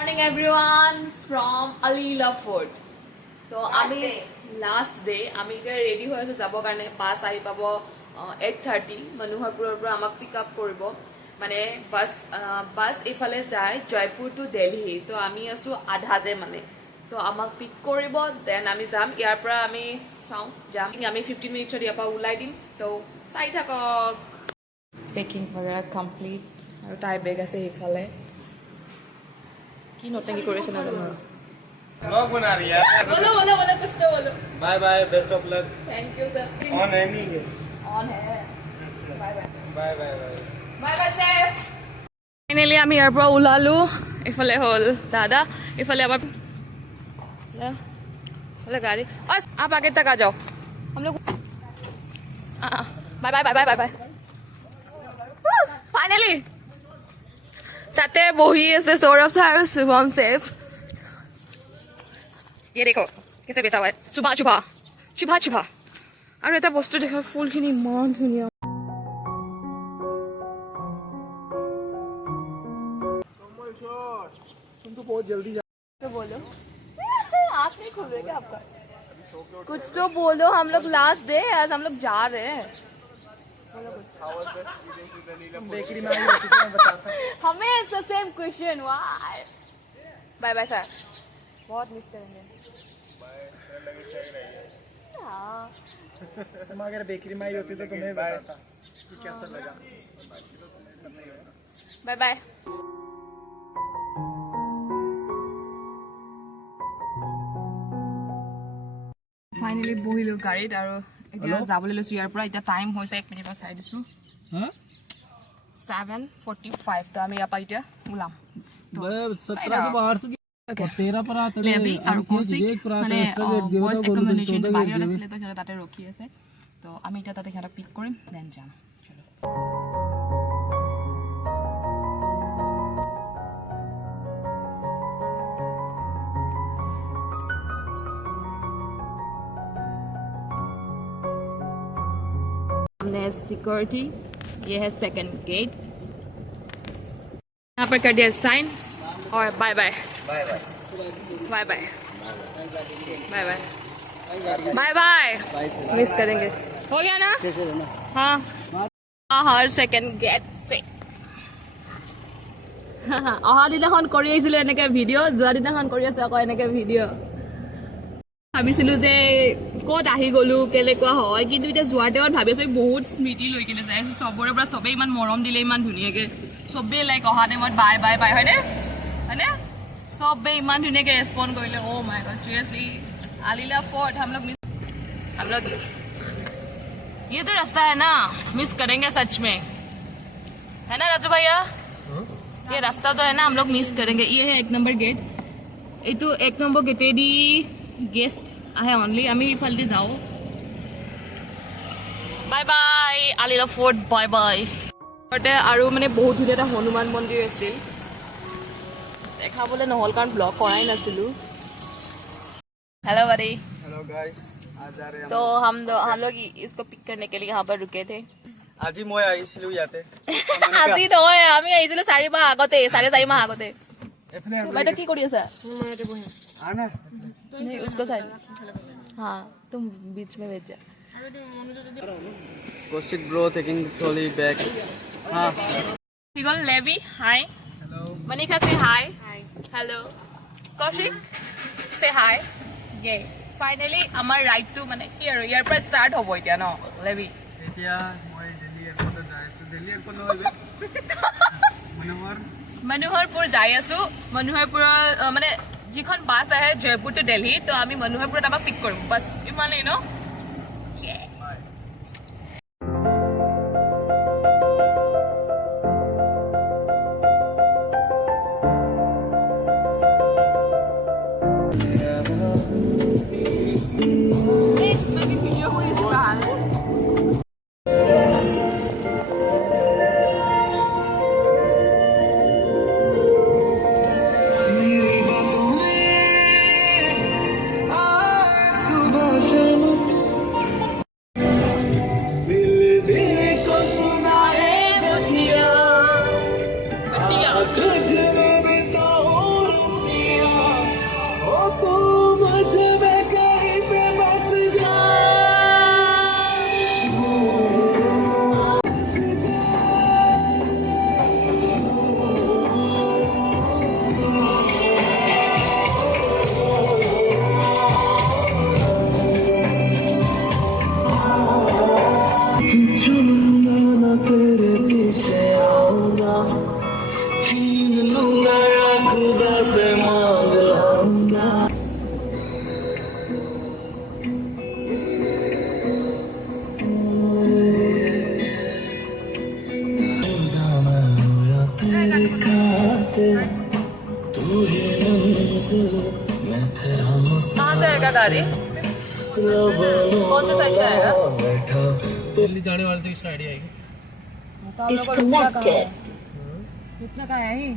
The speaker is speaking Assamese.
Morning everyone from Alila Fort. So আমি last day আমি ready হৈ আছো যাব কাৰণে বাস আহি পাব 8:30 মনোহৰপুৰৰ পৰা আমাক পিক আপ কৰিব মানে বাস ইফালে যায় জয়পুৰ টু দিল্লী তো আমি আছো আধাতে মানে তো আমাক পিক কৰিব দেন আমি যাম ইয়াৰ পৰা আমি চাও যাম আমি 15 মিনিটৰ ইয়াৰ পৰা ওলাই দিম তো চাই থাকক পেকিং वगैरह কমপ্লিট আৰু টাই বেগ আছে ইফালে की नोटंकी कोरेशन है तुम्हारा व्लॉग बना रही है बोलो बोलो बोलो कुछ तो बोलो bye bye best of luck thank you sir on है नहीं है ऑन है bye bye bye bye bye bye bye safe finally আমি ইয়াৰ পৰা ওলালো ইফালে হল দাদা ইফালে আবার वाला गाड़ी बस आप आगे तक आ जाओ हम लोग bye bye bye bye bye finally ताते बही আছে सौरभ सर और शुभम सेफ ये देखो कैसे बैठा हुआ है सुबह सुबह सुबह सुबह और এটা বস্তু দেখো ফুলখিনি ইমান ধুনীয়া तुम तो बहुत जल्दी जा तो बोलो आँख नहीं खुल रही क्या आपका कुछ तो बोलो हम लोग लास्ट डे आज हम लोग जा रहे हैं बेकरी में आई होती तो मैं बताता हमें same question why bye bye sir बहुत मिस करेंगे हाँ तुम अगर बेकरी में आई होती तो तुम्हें बताता कि कैसा लगा बाय बाय ফাইনালি বহিলো গাড়ীত আৰু এতিয়া যাবলৈ লৈছো ইয়াৰ পৰা এতিয়া টাইম হৈছে 1 মিনিটৰ চাই দিছো 7:45 তো আমি ইয়াৰ পৰা এতিয়া ওলাম 17 से बाहर से तेरा पर आता लेबी আৰু কৌশিক মানে বয়স একমোডেশন বাহিৰত আছিল তো সিহঁতে তাতে ৰখি আছে তো আমি এতিয়া তাতে সিহঁতক পিক কৰিম দেন যাম চলো सिक्योरिटी ये है सेकंड गेट यहाँ पर कर दिया साइन और bye bye bye bye bye bye bye bye bye bye miss करेंगे हो गया ना हाँ हर सेकंड गेट से অহা দিনাখন কৰি আছিলো এনেকে ভিডিঅ' যোৱা দিনাখন কৰি আছো আকৌ এনেকে ভিডিঅ' ভাবিছিলো যে ক'ত আহি গ'লো কেনেকুৱা হয় কিন্তু এতিয়া যোৱাৰ টাইমত ভাবি আছো বহুত স্মৃতি লৈ কিনে যাই আছো চবৰে পৰা চবেই ইমান মৰম দিলে ইমান ধুনীয়াকৈ চবেই লাইক অহা টাইমত বাই বাই বাই হয়নে হয়নে চবেই ইমান ধুনীয়াকৈ ৰেছপণ্ড কৰিলে অ' মাই গড চিৰিয়াছলি আলিলা फोर्ट हम लोग ये जो रास्ता है ना मिस करेंगे सच में है ना राजू भैया ये रास्ता जो है ना हम लोग मिस करेंगे ये है 1 नंबर गेट এইটো 1 নম্বৰ গেটেদি गेस्ट आहे ओनली आम्ही इफालदी जाऊ बाय बाय आलिला फोर्ट बाय बाय ওতে আৰু মানে বহুত ধুনীয়া এটা হনুমান মন্দিৰ আছিল দেখাবলৈ নহল কাৰণ ব্লগ কৰাই নাছিলো हेलो buddy हेलो गाइस आज आ रहे हैं तो हम लोग इसको पिक करने के लिए यहाँ पर रुके थे আজি মই আহিছিলো ইয়াতে আজি নহয় আমি আহিছিলো 4 মাহ আগতে 4.5 মাহ আগতে বাইদেউ কি কৰি আছা आना नहीं उसको साइड हाँ तुम बीच में बैठ जा Kaushik bro taking trolley back हां he called Levi hi hello Manika say hi hello Kaushik say hi yeah finally amar ride to mane ki aru yaar par start hobo etia no Levi এতিয়া মই দিল্লী এয়াৰপোৰ্টত যাই আছো দিল্লী এয়াৰপোৰ্ট নহয় মনোহৰপুৰ যাই আছো মনোহৰপুৰৰ মানে যিখন বাস আহে জয়পুৰ টু দিল্লী তো আমি মনোহৰপুৰত আমাক পিক কৰিম বাস ইমানেই ন कहाँ से आएगा गाड़ी? कौन सा साइड से आएगा? दिल्ली जाने वाले तो इस साइड ही आएगी। तो हम लोग को रुकना कहाँ है? रुकना कहाँ है ही?